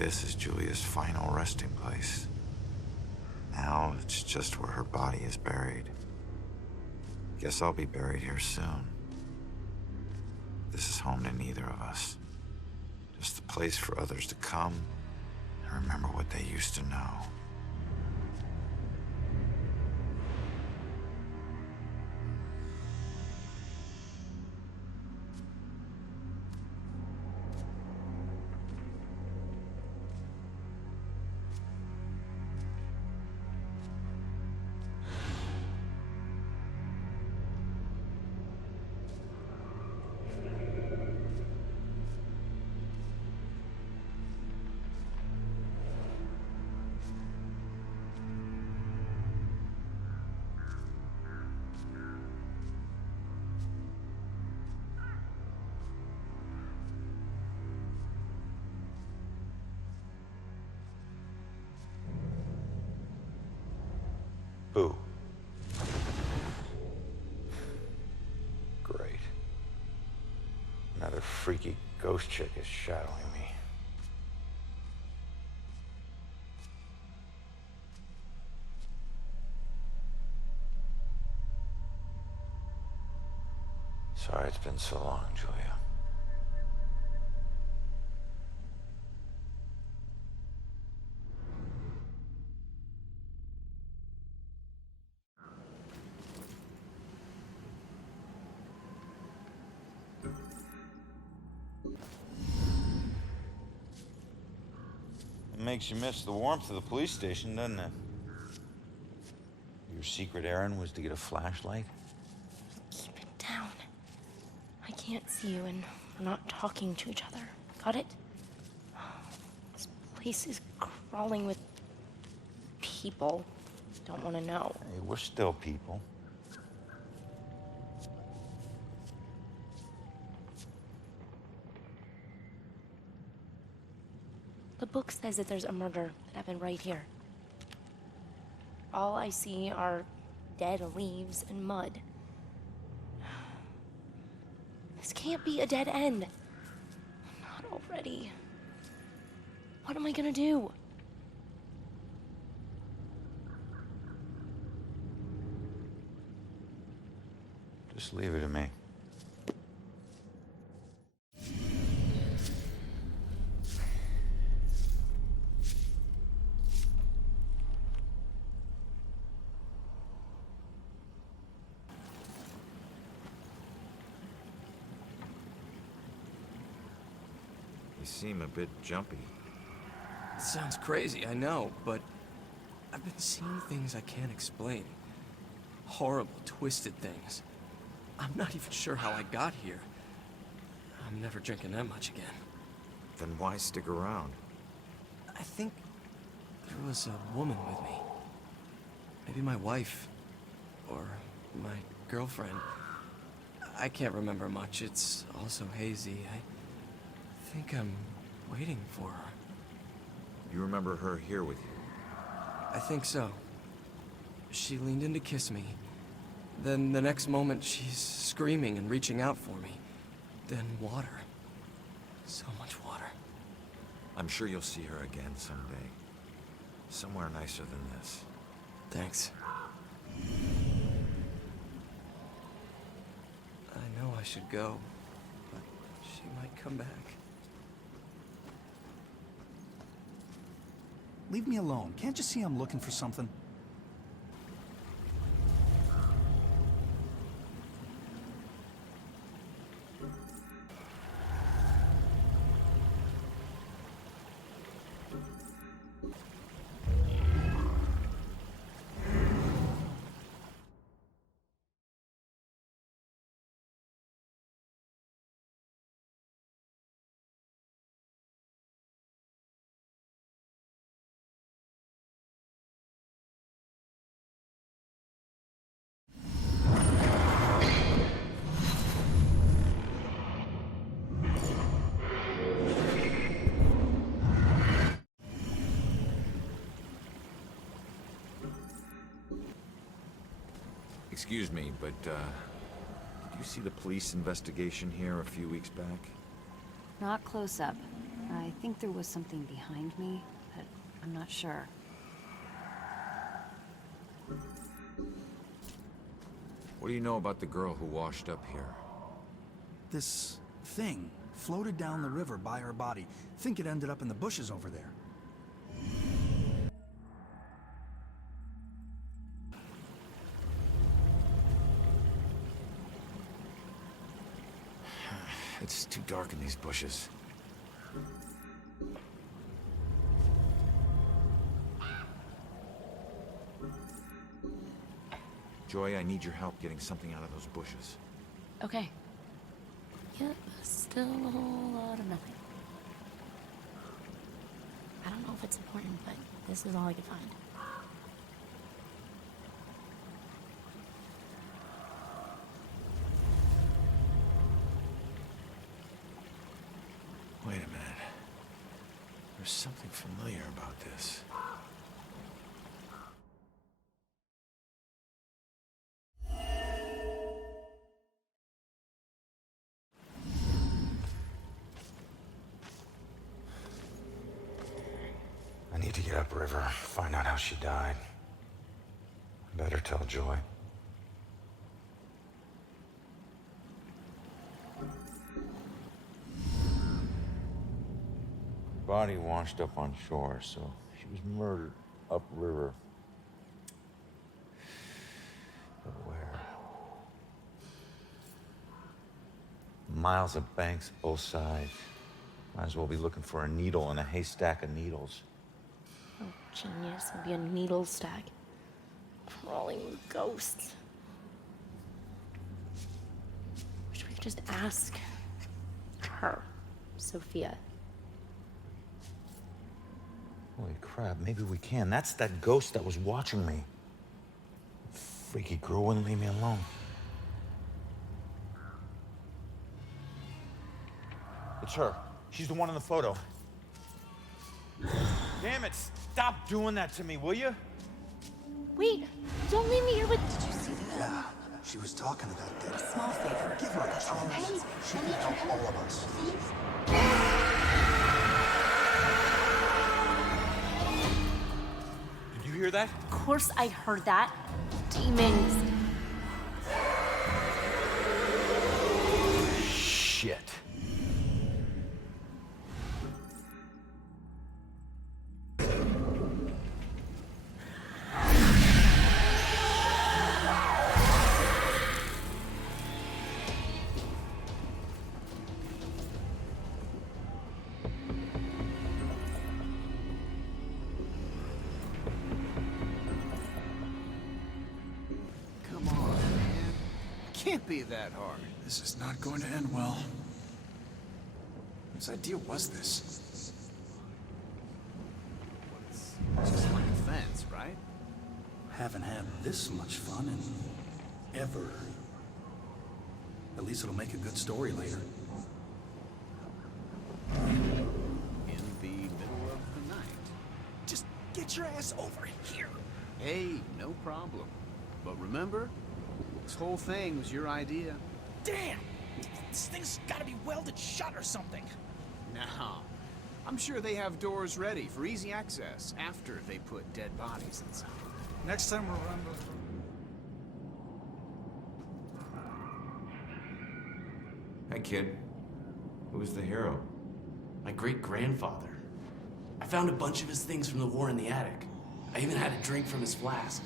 this as Julia's final resting place. Now it's just where her body is buried. Guess I'll be buried here soon. This is home to neither of us. Just a place for others to come and remember what they used to know. Boo. Great. Another freaky ghost chick is shadowing me. Sorry it's been so long, Julia. It makes you miss the warmth of the police station, doesn't it? Your secret errand was to get a flashlight? Keep it down. I can't see you and we're not talking to each other. Got it? This place is crawling with people. Don't want to know. Hey, we're still people. The book says that there's a murder that happened right here. All I see are dead leaves and mud. This can't be a dead end. Not already. What am I gonna do? Just leave it to me. You seem a bit jumpy. It sounds crazy, I know, but I've been seeing things I can't explain. Horrible, twisted things. I'm not even sure how I got here. I'm never drinking that much again. Then why stick around? I think there was a woman with me. Maybe my wife. Or my girlfriend. I can't remember much. It's all so hazy. I think I'm waiting for her. You remember her here with you? I think so. She leaned in to kiss me. Then the next moment, she's screaming and reaching out for me. Then water. So much water. I'm sure you'll see her again someday. Somewhere nicer than this. Thanks. I know I should go, but she might come back. Leave me alone. Can't you see I'm looking for something? Excuse me, but, did you see the police investigation here a few weeks back? Not close up. I think there was something behind me, but I'm not sure. What do you know about the girl who washed up here? This thing floated down the river by her body. Think it ended up in the bushes over there. It's too dark in these bushes. Joy, I need your help getting something out of those bushes. Okay. Yep, still a whole lot of nothing. I don't know if it's important, but this is all I could find. Wait a minute. There's something familiar about this. I need to get upriver, find out how she died. Better tell Joy. Body washed up on shore, so she was murdered upriver. But where? Miles of banks both sides. Might as well be looking for a needle in a haystack of needles. Oh, genius. It'll be a needle stack. Crawling with ghosts. Wish we could just ask her, Sophia. Holy crap, maybe we can. That's that ghost that was watching me. Freaky girl wouldn't leave me alone. It's her. She's the one in the photo. Damn it, stop doing that to me, will you? Wait, don't leave me here with... Did you see that? Yeah, she was talking to that dead. A small favor. Give her a chance. She can help all of us. Did you hear that? Of course I heard that. Demons. Shit. Come on, man. Can't be that hard. This is not going to end well. Whose idea was this? It's just like a fence, right? Haven't had this much fun in ever. At least it'll make a good story later. In the middle of the night. Just get your ass over here. Hey, no problem. But remember, this whole thing was your idea. Damn! This thing's gotta be welded shut or something. No. I'm sure they have doors ready for easy access after they put dead bodies inside. Next time we're around. Hey, kid. Who's the hero? My great-grandfather. I found a bunch of his things from the war in the attic. I even had a drink from his flask.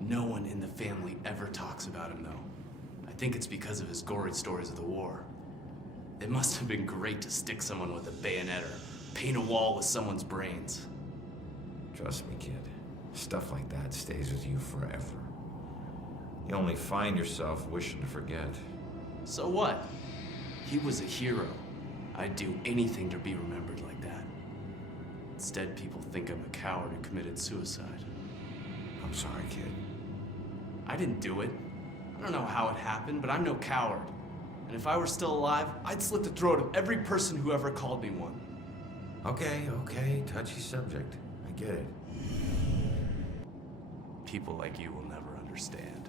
No one in the family ever talks about him, though. I think it's because of his gory stories of the war. It must have been great to stick someone with a bayonet or paint a wall with someone's brains. Trust me, kid. Stuff like that stays with you forever. You only find yourself wishing to forget. So what? He was a hero. I'd do anything to be remembered like that. Instead, people think I'm a coward who committed suicide. I'm sorry, kid. I didn't do it. I don't know how it happened, but I'm no coward. And if I were still alive, I'd slit the throat of every person who ever called me one. Okay, touchy subject. I get it. People like you will never understand.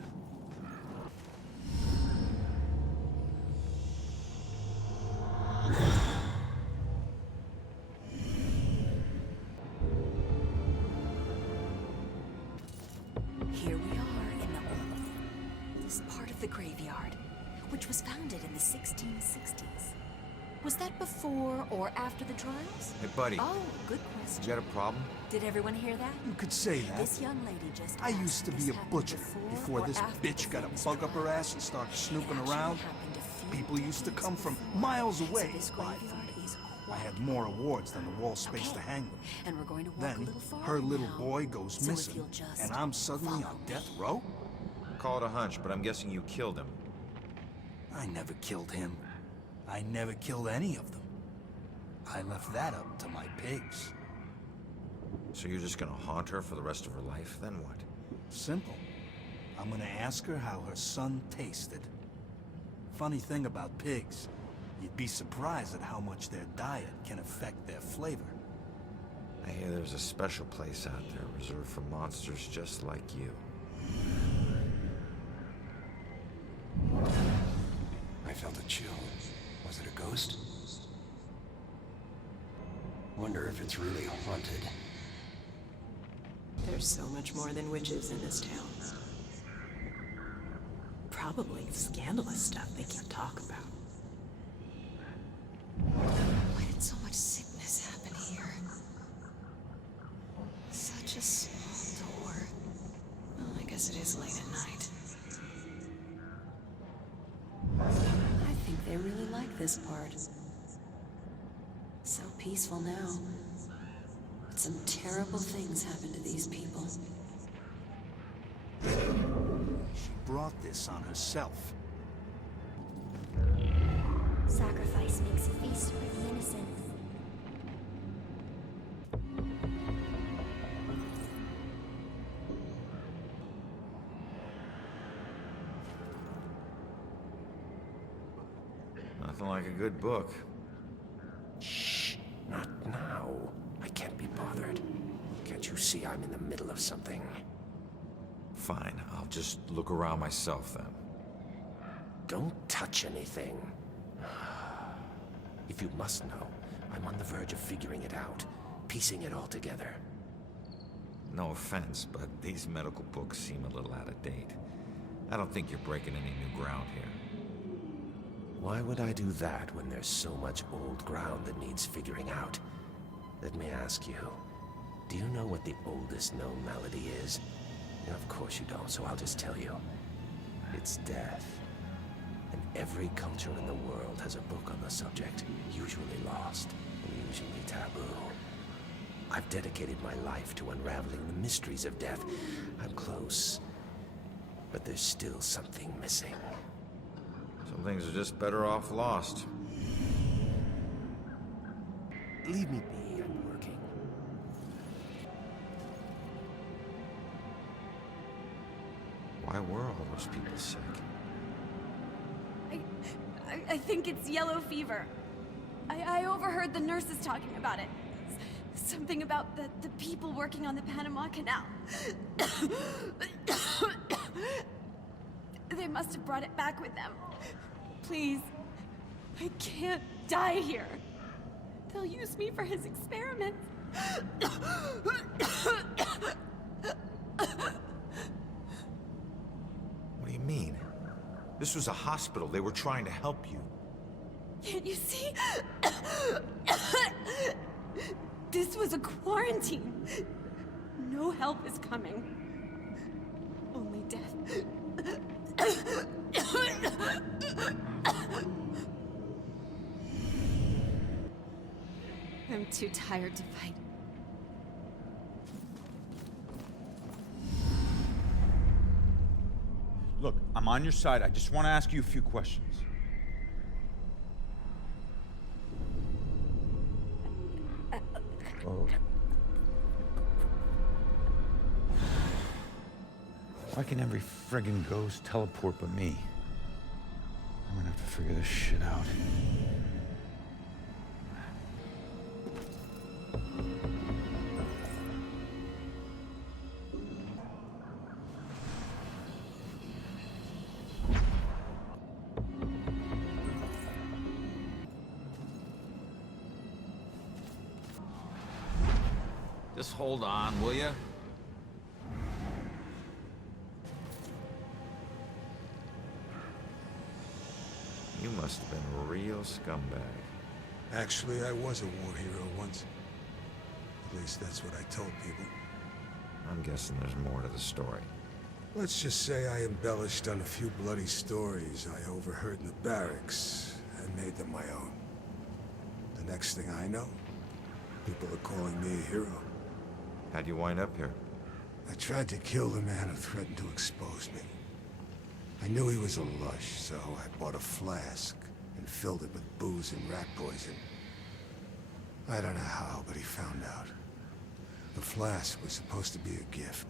Here we are in this part of the graveyard, which was founded in the 1660s. Was that before or after the trials? Hey, buddy. Oh, good question. You got a problem? Did everyone hear that? You could say that. This young lady just I asked used to if be this a happened butcher before or this after bitch the got a famous bug up her trial. ass and started It snooping actually around. happened a few People used to decades come from ago. miles So away this to buy graveyard food. is I had more awards than the wall space to Okay. hang them. And we're going to walk a Then little farther her little now. boy goes So if missing, you'll just and I'm suddenly follow on me. death row? Call it a hunch, but I'm guessing you killed him. I never killed him. I never killed any of them. I left that up to my pigs. So you're just gonna haunt her for the rest of her life? Then what? Simple. I'm gonna ask her how her son tasted. Funny thing about pigs, you'd be surprised at how much their diet can affect their flavor. I hear there's a special place out there reserved for monsters just like you. I felt a chill. Was it a ghost? Wonder if it's really haunted. There's so much more than witches in this town. Probably scandalous stuff they can't talk about. Why did so much sickness happen here? Such a small door. Well, I guess it is late at night. I think they really like this part. So peaceful now. But some terrible things happen to these people. She brought this on herself. Sacrifice makes a feast for the innocent. Nothing like a good book. Shh, not now. I can't be bothered. Can't you see I'm in the middle of something? Fine, I'll just look around myself then. Don't touch anything. If you must know, I'm on the verge of figuring it out, piecing it all together. No offense, but these medical books seem a little out of date. I don't think you're breaking any new ground here. Why would I do that when there's so much old ground that needs figuring out? Let me ask you, do you know what the oldest known malady is? Of course you don't, so I'll just tell you. It's death. And every culture in the world has a book on the subject, usually lost, and usually taboo. I've dedicated my life to unraveling the mysteries of death. I'm close, but there's still something missing. Some things are just better off lost. Leave me be, I'm working. Why were all those people sick? I think it's yellow fever. I overheard the nurses talking about it. Something about the people working on the Panama Canal. They must have brought it back with them. Please, I can't die here. They'll use me for his experiments. What do you mean? This was a hospital. They were trying to help you. Can't you see? This was a quarantine. No help is coming. Only death. I'm too tired to fight. Look, I'm on your side. I just want to ask you a few questions. Why can every friggin' ghost teleport but me? I'm gonna have to figure this shit out. Just hold on, will you? must have been a real scumbag. Actually, I was a war hero once. At least that's what I told people. I'm guessing there's more to the story. Let's just say I embellished on a few bloody stories I overheard in the barracks and made them my own. The next thing I know, people are calling me a hero. How'd you wind up here? I tried to kill the man who threatened to expose me. I knew he was a lush, so I bought a flask and filled it with booze and rat poison. I don't know how, but he found out. The flask was supposed to be a gift.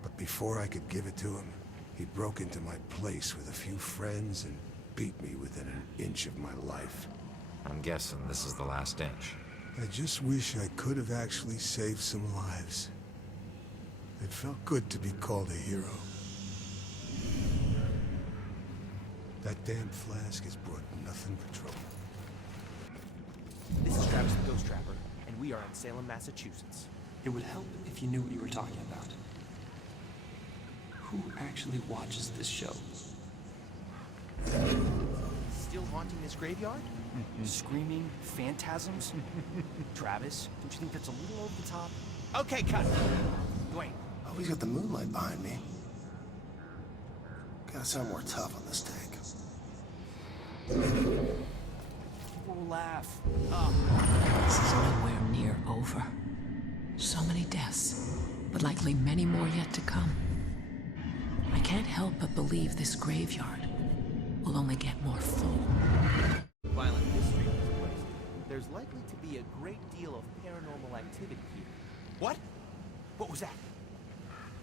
But before I could give it to him, he broke into my place with a few friends and beat me within an inch of my life. I'm guessing this is the last inch. I just wish I could have actually saved some lives. It felt good to be called a hero. That damn flask has brought nothing but trouble. This is Travis the Ghost Trapper, and we are in Salem, Massachusetts. It would help if you knew what you were talking about. Who actually watches this show? Still haunting this graveyard? Screaming phantasms? Travis, don't you think that's a little over the top? Okay, cut! Dwayne. Always got the moonlight behind me. Gotta sound more tough on this take. Oh, laugh. This is nowhere near over. So many deaths, but likely many more yet to come. I can't help but believe this graveyard will only get more full. Violent history of this place. There's likely to be a great deal of paranormal activity here. What? What was that?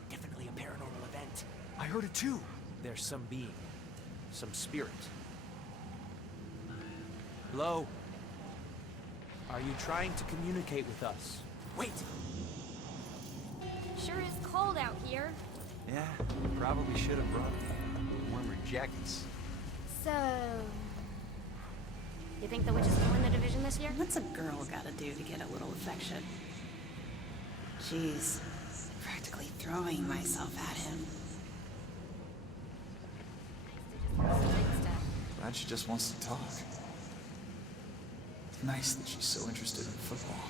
Definitely a paranormal event. I heard it too. There's some being. Some spirit. Hello? Are you trying to communicate with us? Wait! Sure is cold out here. Yeah, probably should have brought warmer jackets. So... You think the witches will win the division this year? What's a girl gotta do to get a little affection? Jeez, practically throwing myself at him. Glad she just wants to talk. It's nice that she's so interested in football.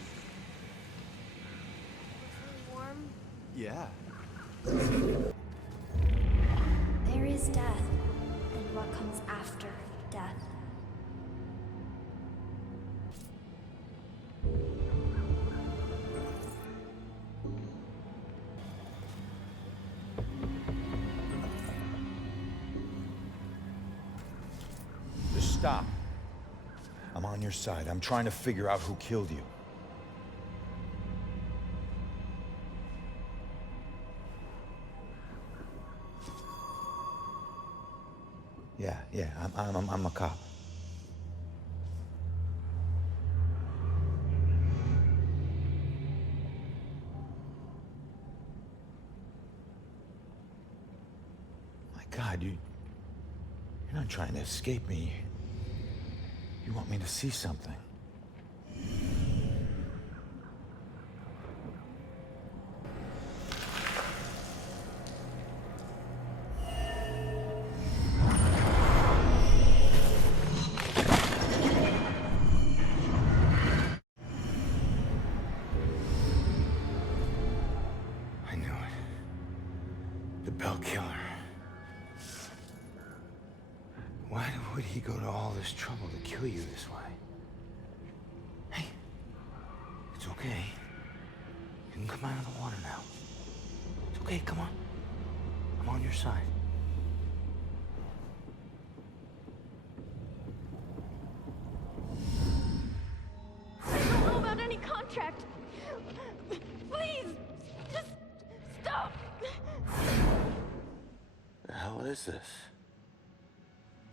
Warm. Yeah. There is death, and what comes after death. Just stop. I'm on your side. I'm trying to figure out who killed you. Yeah, I'm a cop. My God, you're not trying to escape me. You want me to see something. I knew it. The Bell Killer. Why would he go to all this trouble to kill you this way? Hey, it's okay. You can come out of the water now. It's okay, come on. I'm on your side. I don't know about any contract. Please, just stop. The hell is this?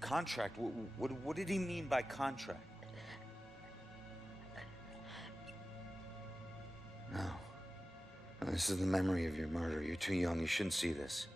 Contract? What did he mean by contract? No. No, this is the memory of your murder. You're too young. You shouldn't see this.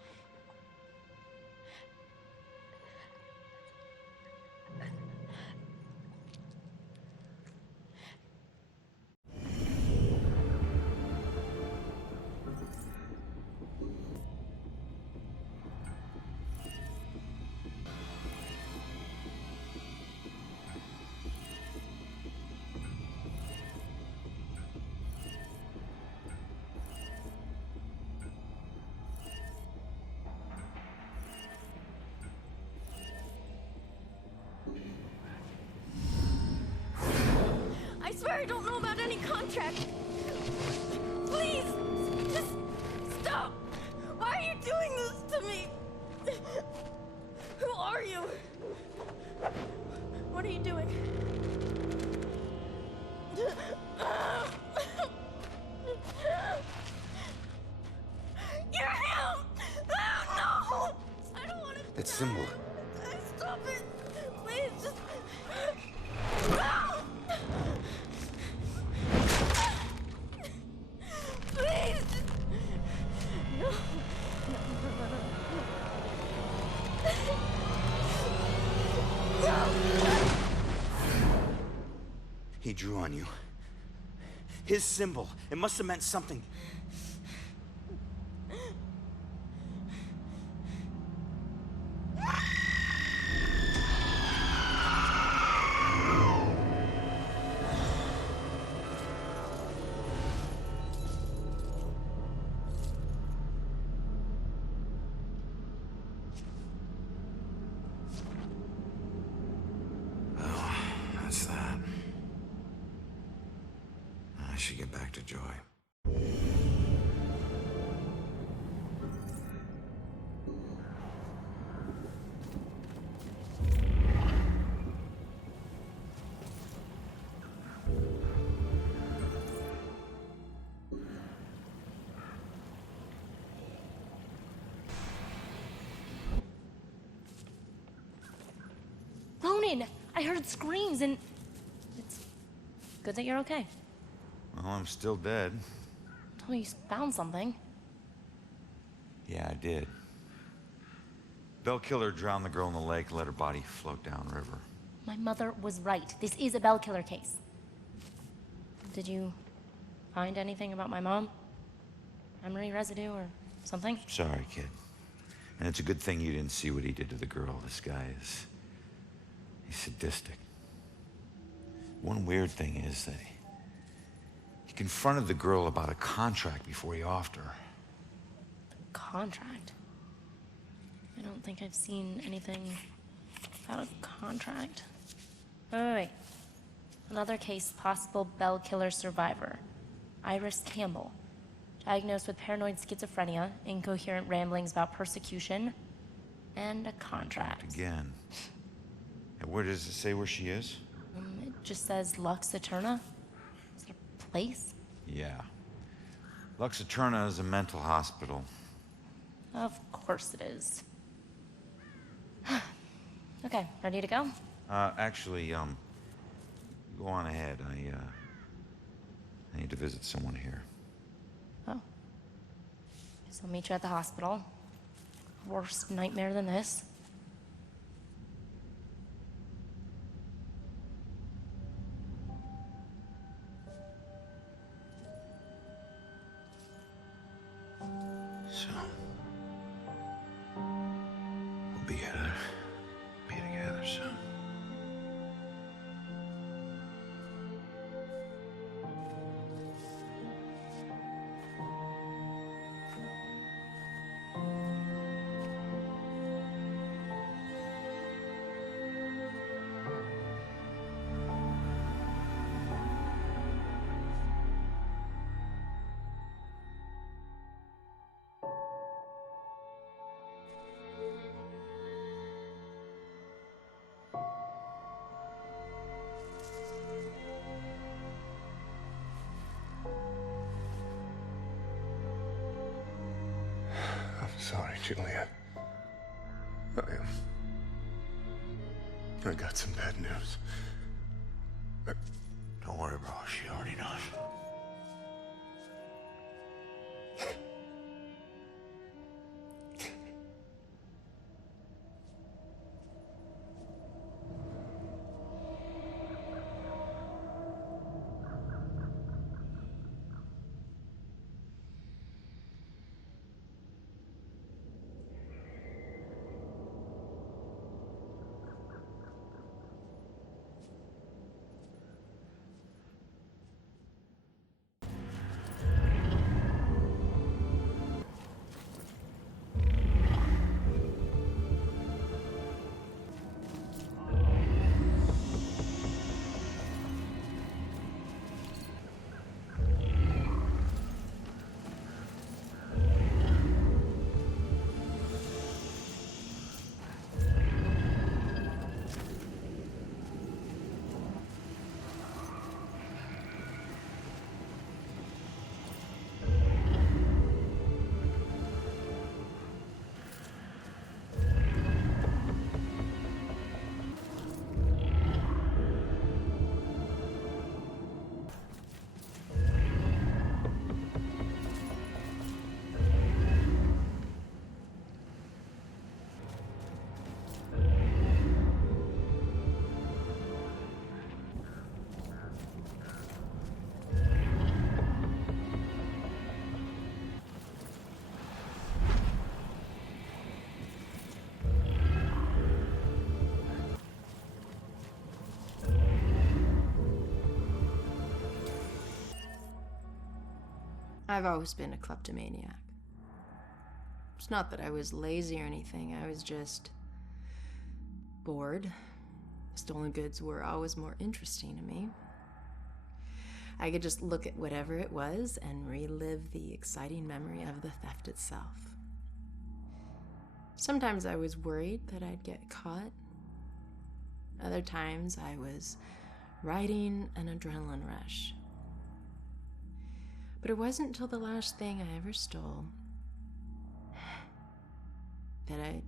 swear I don't know about any contract. Please, just stop. Why are you doing this to me? Who are you? What are you doing? You're him! Oh, no! I don't want to. That symbol. Stop it! Please, just. No! Please! No. He drew on you. His symbol. It must have meant something. That's that. I should get back to Joy. Ronan, I heard screams and it's good that you're okay. Well, I'm still dead. Tell me you found something. Yeah, I did. Bell killer drowned the girl in the lake and let her body float downriver. My mother was right. This is a Bell killer case. Did you find anything about my mom? Memory residue or something? Sorry, kid. And it's a good thing you didn't see what he did to the girl. This guy is... he's sadistic. One weird thing is that he confronted the girl about a contract before he offed her. Contract? I don't think I've seen anything about a contract. Wait. Another case, possible Bell killer survivor. Iris Campbell. Diagnosed with paranoid schizophrenia, incoherent ramblings about persecution, and a contract. Again. And where does it say where she is? It just says Lux Eterna. Is it a place? Yeah. Lux Eterna is a mental hospital. Of course it is. Okay, ready to go? Actually, go on ahead. I need to visit someone here. Oh. Guess I'll meet you at the hospital. Worst nightmare than this. So, we'll be together soon. Sorry, Julia. I got some bad news. Don't worry, bro. She already knows. I've always been a kleptomaniac. It's not that I was lazy or anything, I was just bored. Stolen goods were always more interesting to me. I could just look at whatever it was and relive the exciting memory of the theft itself. Sometimes I was worried that I'd get caught. Other times I was riding an adrenaline rush. But it wasn't until the last thing I ever stole that I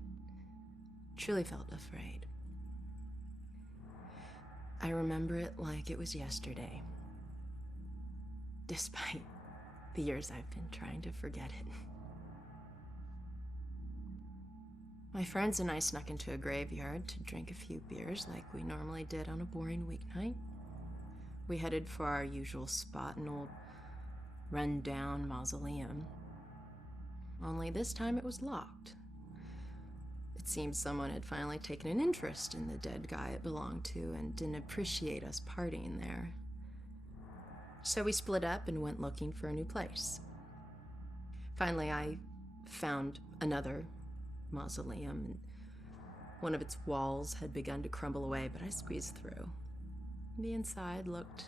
truly felt afraid. I remember it like it was yesterday, despite the years I've been trying to forget it. My friends and I snuck into a graveyard to drink a few beers like we normally did on a boring weeknight. We headed for our usual spot, an old run-down mausoleum. Only this time it was locked. It seemed someone had finally taken an interest in the dead guy it belonged to and didn't appreciate us partying there. So we split up and went looking for a new place. Finally, I found another mausoleum, and one of its walls had begun to crumble away, but I squeezed through. The inside looked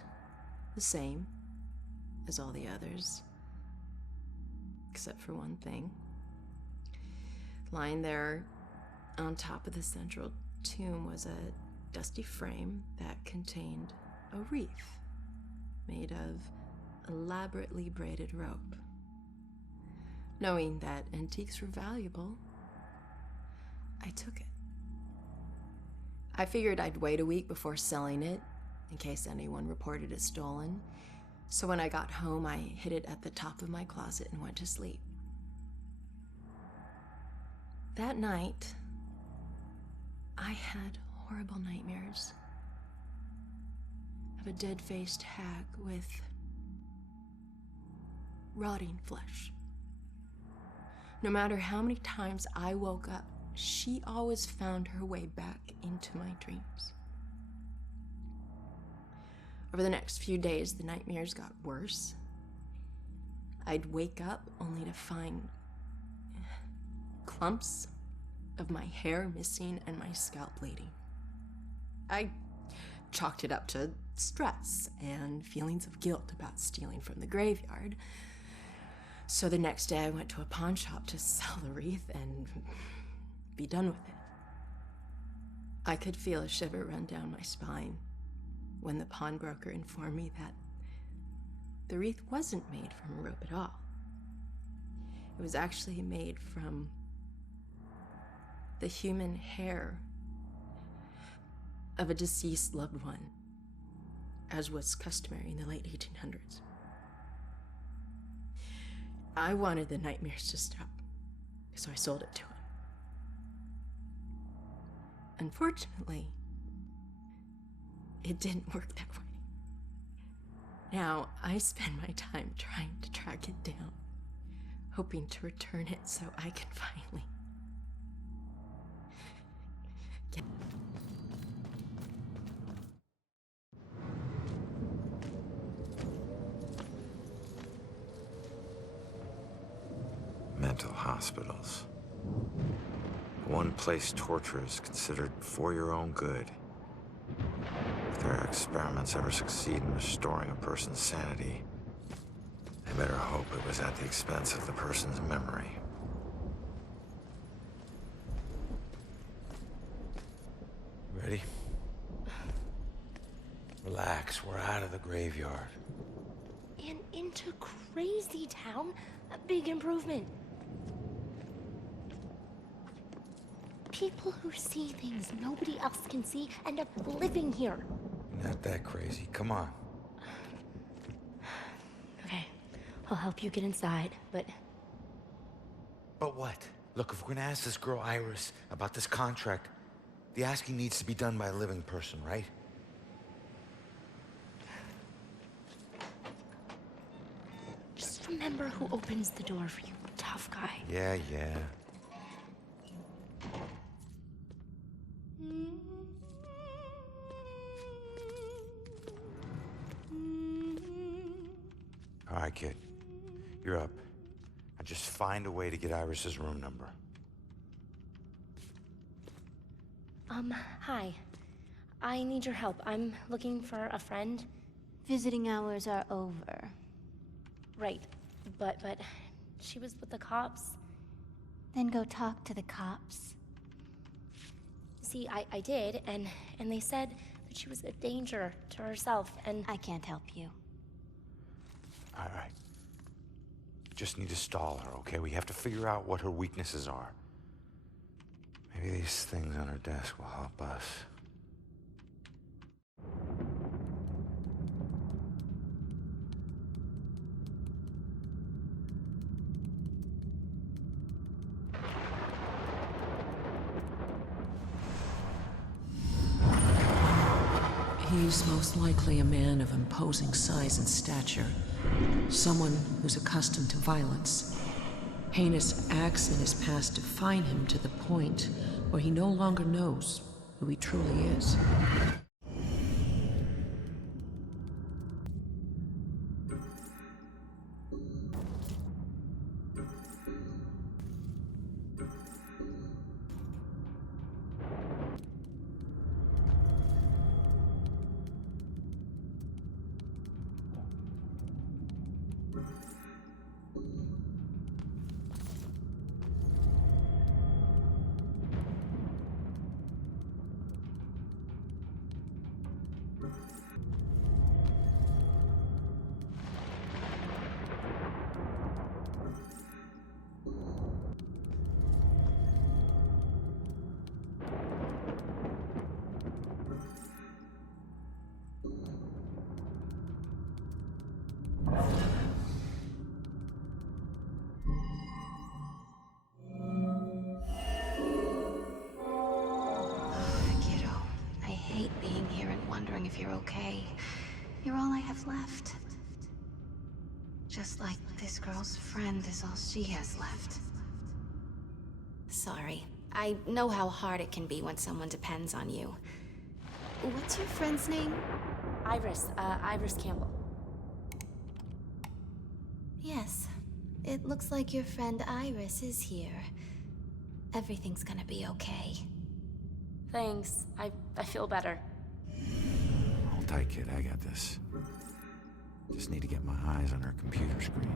the same as all the others, except for one thing. Lying there on top of the central tomb was a dusty frame that contained a wreath made of elaborately braided rope. Knowing that antiques were valuable, I took it. I figured I'd wait a week before selling it in case anyone reported it stolen. So when I got home, I hid it at the top of my closet and went to sleep. That night, I had horrible nightmares of a dead-faced hag with rotting flesh. No matter how many times I woke up, she always found her way back into my dreams. Over the next few days, the nightmares got worse. I'd wake up only to find clumps of my hair missing and my scalp bleeding. I chalked it up to stress and feelings of guilt about stealing from the graveyard. So the next day I went to a pawn shop to sell the wreath and be done with it. I could feel a shiver run down my spine when the pawnbroker informed me that the wreath wasn't made from a rope at all. It was actually made from the human hair of a deceased loved one, as was customary in the late 1800s. I wanted the nightmares to stop, so I sold it to him. Unfortunately, it didn't work that way. Now, I spend my time trying to track it down, hoping to return it so I can finally get... Mental hospitals. One place torture is considered for your own good. If their experiments ever succeed in restoring a person's sanity, they better hope it was at the expense of the person's memory. Ready? Relax, we're out of the graveyard. And into Crazy Town? A big improvement. People who see things nobody else can see end up living here. Not that crazy, come on. Okay, I'll help you get inside, but... But what? Look, if we're gonna ask this girl Iris about this contract, the asking needs to be done by a living person, right? Just remember who opens the door for you, tough guy. Yeah. All right, kid. You're up. Now just find a way to get Iris's room number. Hi. I need your help. I'm looking for a friend. Visiting hours are over. Right. But she was with the cops. Then go talk to the cops. See, I did, and they said that she was a danger to herself, and... I can't help you. All right. Just need to stall her, okay? We have to figure out what her weaknesses are. Maybe these things on her desk will help us. He's most likely a man of imposing size and stature. Someone who's accustomed to violence. Heinous acts in his past define him to the point where he no longer knows who he truly is. If you're okay. You're all I have left. Just like this girl's friend is all she has left. Sorry. I know how hard it can be when someone depends on you. What's your friend's name? Iris Campbell. Yes. It looks like your friend Iris is here. Everything's gonna be okay. Thanks. I feel better. Hold tight, kid. I got this. Just need to get my eyes on her computer screen.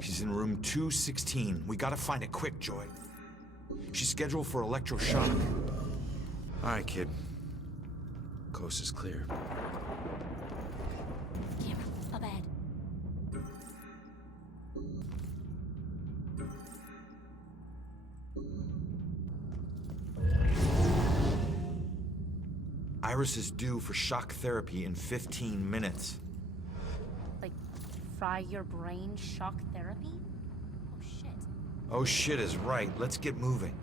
She's in room 216. We gotta find it quick, Joy. She's scheduled for electroshock. All right, kid. Coast is clear. Cameron, up ahead. Iris is due for shock therapy in 15 minutes. Like, fry your brain shock therapy? Oh, shit. Oh, shit is right. Let's get moving.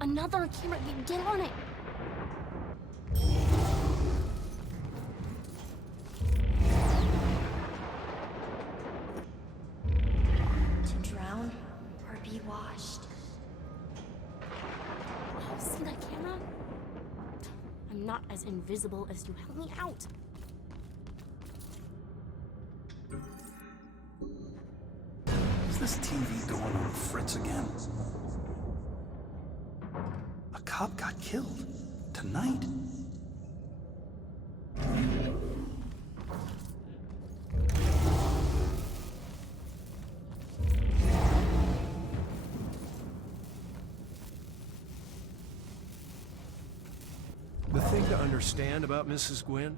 Another camera. Get on it. To drown or be washed. Oh, see that camera? I'm not as invisible as you. Help me out. Is this TV going on Fritz again? A cop got killed. Tonight? The thing to understand about Mrs. Gwynn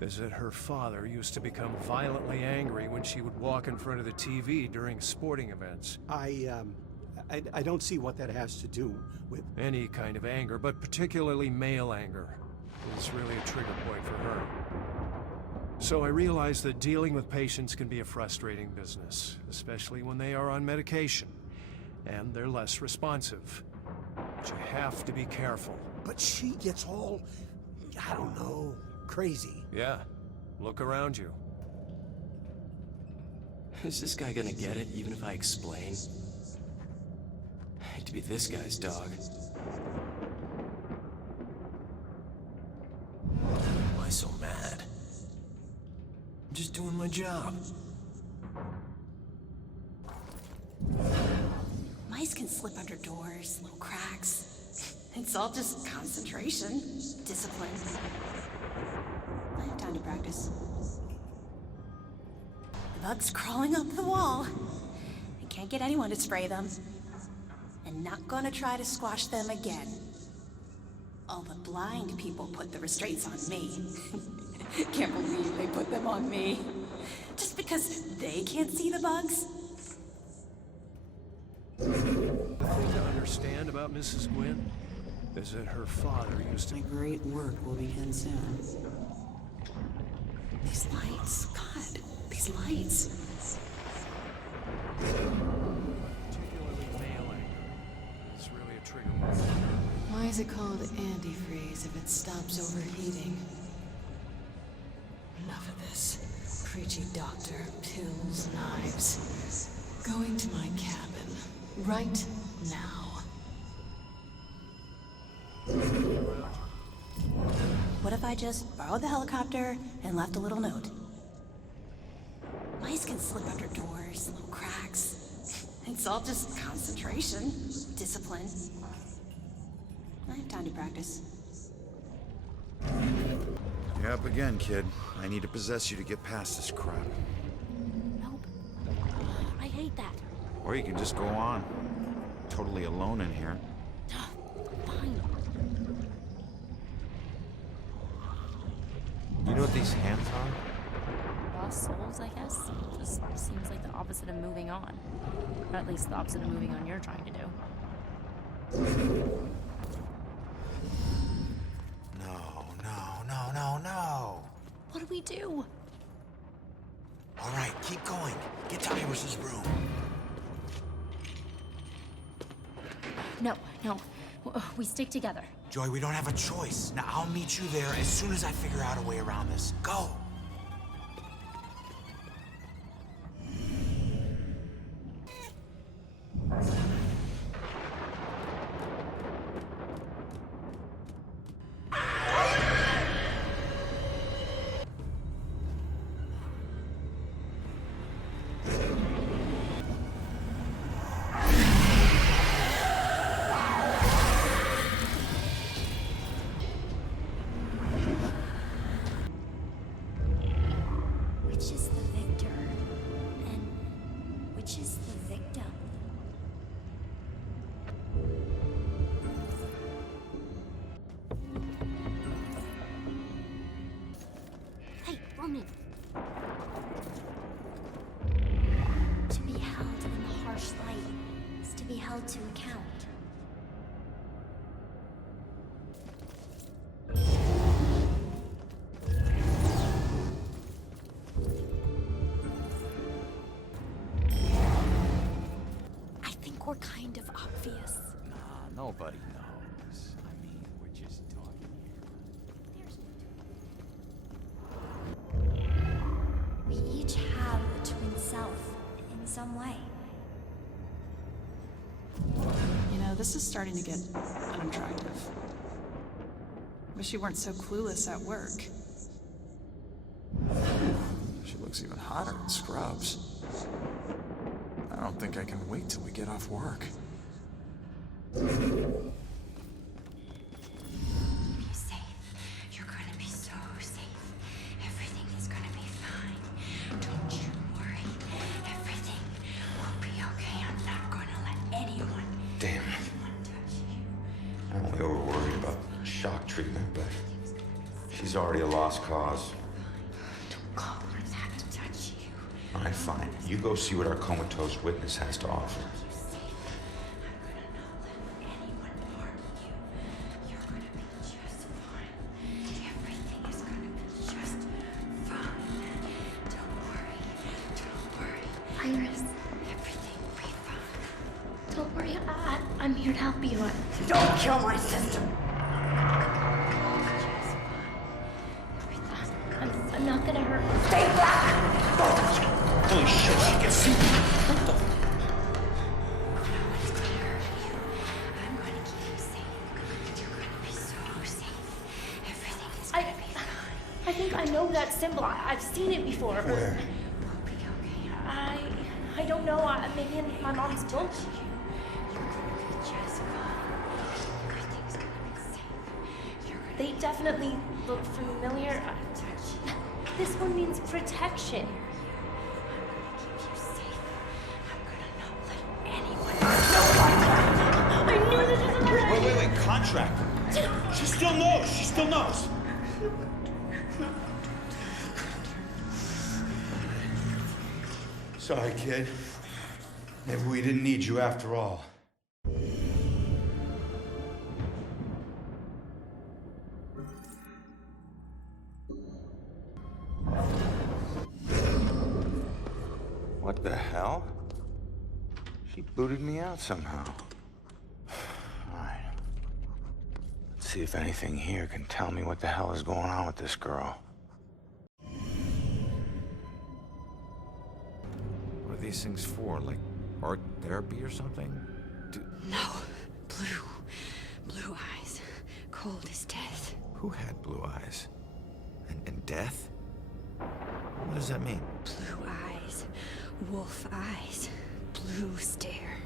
is that her father used to become violently angry when she would walk in front of the TV during sporting events. I don't see what that has to do with... Any kind of anger, but particularly male anger, is really a trigger point for her. So I realize that dealing with patients can be a frustrating business, especially when they are on medication. and they're less responsive. But you have to be careful. But she gets all, I don't know, crazy. Yeah, look around you. Is this guy gonna get it, even if I explain? I hate to be this guy's dog. Why am I so mad? I'm just doing my job. Mice can slip under doors, little cracks. It's all just concentration, discipline. I have time to practice. The bugs crawling up the wall. I can't get anyone to spray them. And not gonna try to squash them again. All the blind people put the restraints on me. Can't believe they put them on me. Just because they can't see the bugs? The thing to understand about Mrs. Gwynn is that her father used to... My great work will begin soon. These lights, God, these lights. Particularly male anger. It's really a trigger point. Why is it called antifreeze if it stops overheating? Enough of this. Preachy doctor, pills, knives. Going to my cabin. Right now. What if I just borrowed the helicopter and left a little note? Mice can slip under doors, little cracks. It's all just concentration, discipline. I have time to practice. You're up again, kid. I need to possess you to get past this crap. Nope. I hate that. Or you can just go on. Totally alone in here. Fine. You know what these hands are? Lost souls, I guess. Just seems like the opposite of moving on. Or at least the opposite of moving on you're trying to do. No. What do we do? All right, keep going. Get to Iris's room. No. We stick together. Joy, we don't have a choice. Now, I'll meet you there as soon as I figure out a way around this. Go! Which is the victor? And which is the victim? Hey, Roman. To be held in the harsh light is to be held to account. I think we're kind of obvious. Nah, nobody knows. I mean, we're just talking here. We each have a twin self in some way. You know, this is starting to get unattractive. Wish you weren't so clueless at work. She looks even hotter in scrubs. I don't think I can wait till we get off work. Be safe. You're gonna be so safe. Everything is gonna be fine. Don't you worry. Everything will be okay. I'm not gonna let anyone Damn. touch you. I'm only over worried about shock treatment, but she's already a lost cause. Don't call her that to touch you. All right, fine. You go see what our comatose witness has to offer. You're safe. I'm gonna not let anyone harm you. You're gonna be just fine. Everything is gonna be just fine. Don't worry. Don't worry. Iris. Everything will be fine. Don't worry I'm here to help you. Don't kill my sister! I'm not gonna hurt you. Stay back! Holy shit, she can see me! What the? I think I know that symbol. I've seen it before. Where? I don't know. Maybe in my mom's book. They definitely look familiar. This one means protection. I knew this was a Wait, contract. She still knows, Sorry, kid. Maybe we didn't need you after all. What the hell? She booted me out somehow. Alright. Let's see if anything here can tell me what the hell is going on with this girl. What are these things for? Like art therapy or something? No. Blue eyes. Cold as death. Who had blue eyes? And death? What does that mean? Blue eyes. Wolf eyes. Blue stare.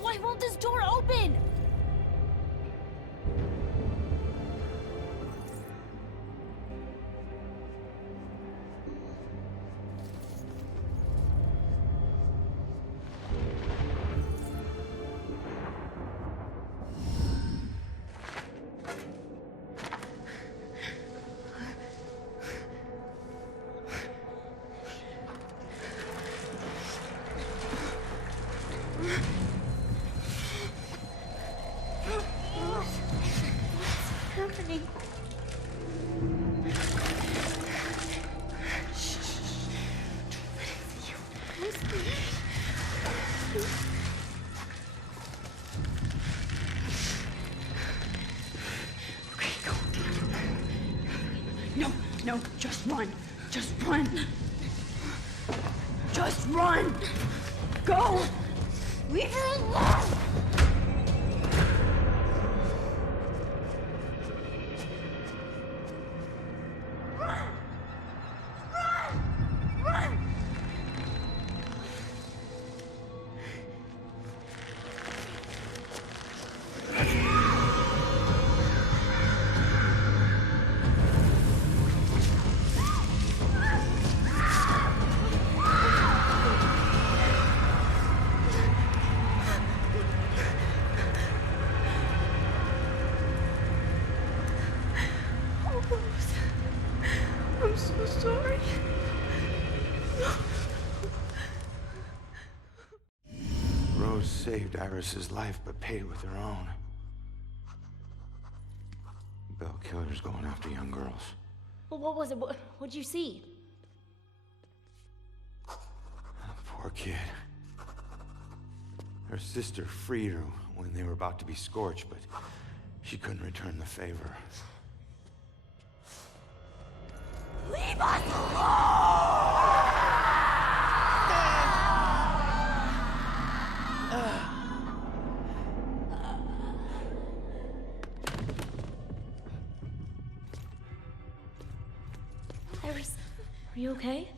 Why won't this door open? Happening. No, just run. Just run. Just run. Go. Leave her alone. I'm so sorry. Rose saved Iris's life, but paid it with her own. Bell killers going after young girls. Well, what was it? What'd you see? Poor kid. Her sister freed her when they were about to be scorched, but she couldn't return the favor. Leave us alone! Iris, are you okay?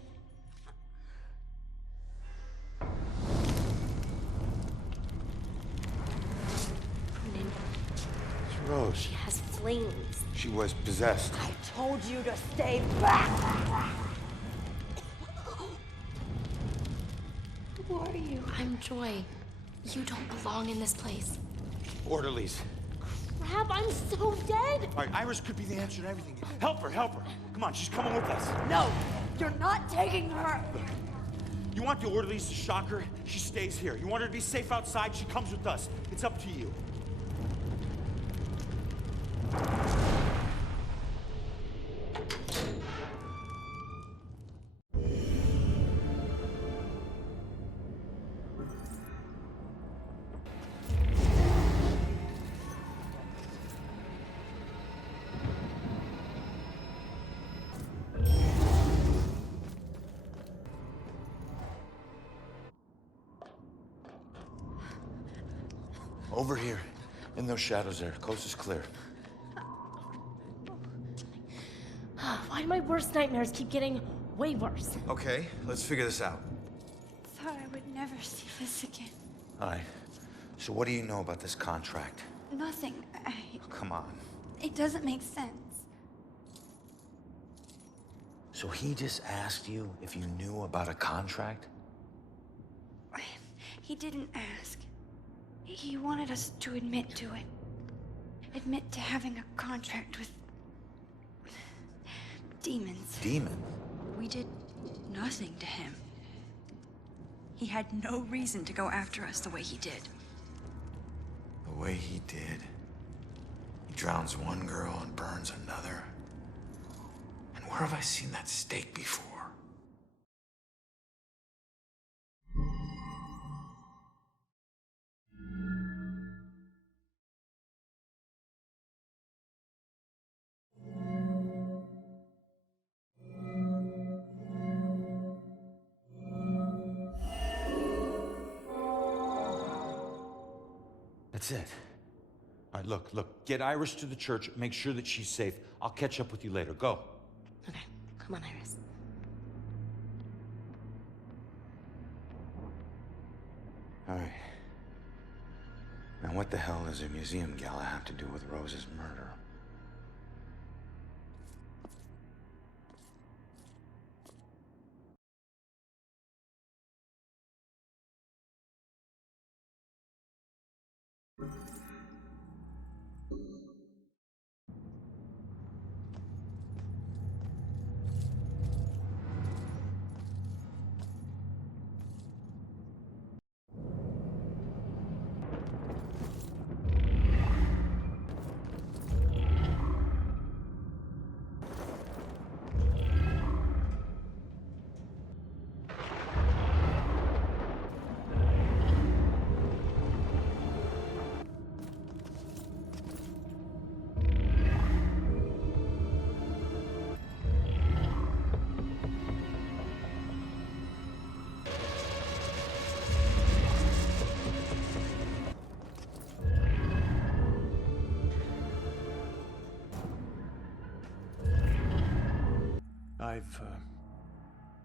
Rose. She has flames. She was possessed. I told you to stay back! Who are you? I'm Joy. You don't belong in this place. Orderlies. Crap, I'm so dead! All right, Iris could be the answer to everything. Help her, help her. Come on, she's coming with us. No! You're not taking her! Look, you want the orderlies to shock her? She stays here. You want her to be safe outside? She comes with us. It's up to you. Over here, in those shadows there. Coast is clear. Why do my worst nightmares keep getting way worse? Okay, let's figure this out. Thought I would never see this again. All right, so what do you know about this contract? Nothing. Come on. It doesn't make sense. So he just asked you if you knew about a contract? He didn't ask. He wanted us to admit to it. Admit to having a contract with demons. Demon? We did nothing to him. He had no reason to go after us the way he did. The way he did? He drowns one girl and burns another. And where have I seen that stake before? That's it. All right, look, get Iris to the church, make sure that she's safe. I'll catch up with you later. Go. Okay, come on, Iris. All right. Now what the hell does a museum gala have to do with Rose's murder?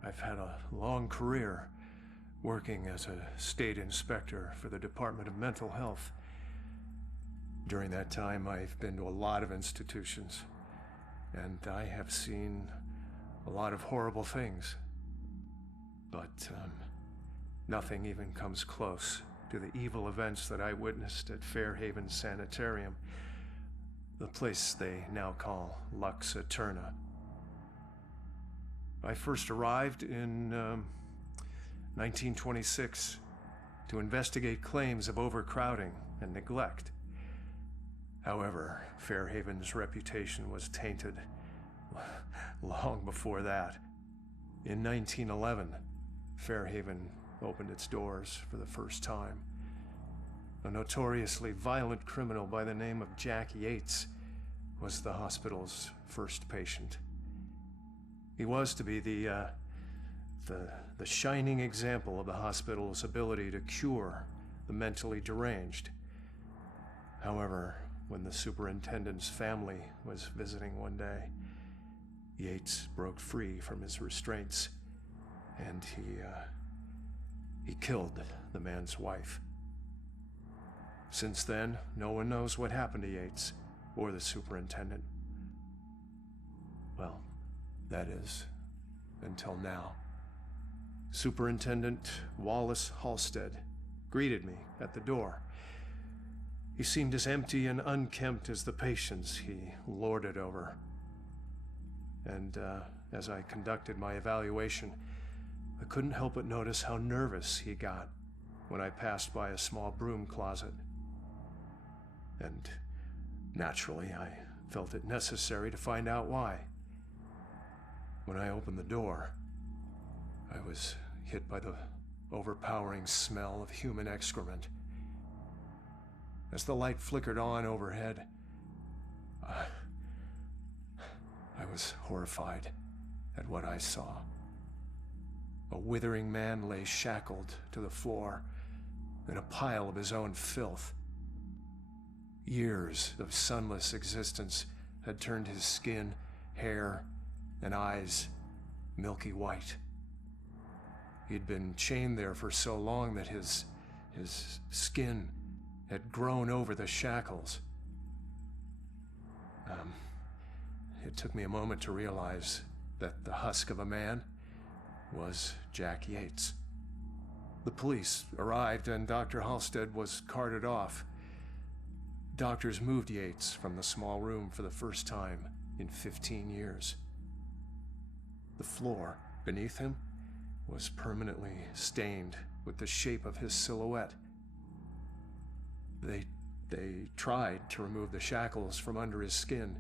I've had a long career working as a state inspector for the Department of Mental Health. During that time, I've been to a lot of institutions, and I have seen a lot of horrible things. But nothing even comes close to the evil events that I witnessed at Fairhaven Sanitarium, the place they now call Lux Eterna. I first arrived in 1926 to investigate claims of overcrowding and neglect. However, Fairhaven's reputation was tainted long before that. In 1911, Fairhaven opened its doors for the first time a notoriously violent criminal by the name of Jack Yates, was the hospital's first patient. He was to be the shining example of the hospital's ability to cure the mentally deranged. However, when the superintendent's family was visiting one day, Yates broke free from his restraints, and he killed the man's wife. Since then, no one knows what happened to Yates or the superintendent. Well, that is, until now. Superintendent Wallace Halstead greeted me at the door. He seemed as empty and unkempt as the patients he lorded over. And as I conducted my evaluation, I couldn't help but notice how nervous he got when I passed by a small broom closet. And naturally, I felt it necessary to find out why. When I opened the door, I was hit by the overpowering smell of human excrement. As the light flickered on overhead, I was horrified at what I saw. A withering man lay shackled to the floor in a pile of his own filth. Years of sunless existence had turned his skin, hair, and eyes milky white. He'd been chained there for so long that his skin had grown over the shackles. It took me a moment to realize that the husk of a man was Jack Yates. The police arrived and Dr. Halstead was carted off. Doctors moved Yates from the small room for the first time in 15 years. The floor beneath him was permanently stained with the shape of his silhouette. They tried to remove the shackles from under his skin,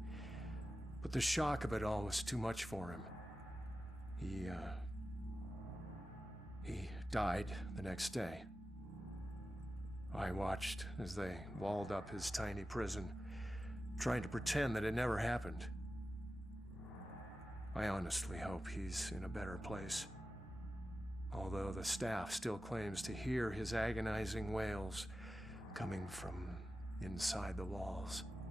but the shock of it all was too much for him. He died the next day. I watched as they walled up his tiny prison, trying to pretend that it never happened. I honestly hope he's in a better place, although the staff still claims to hear his agonizing wails coming from inside the walls.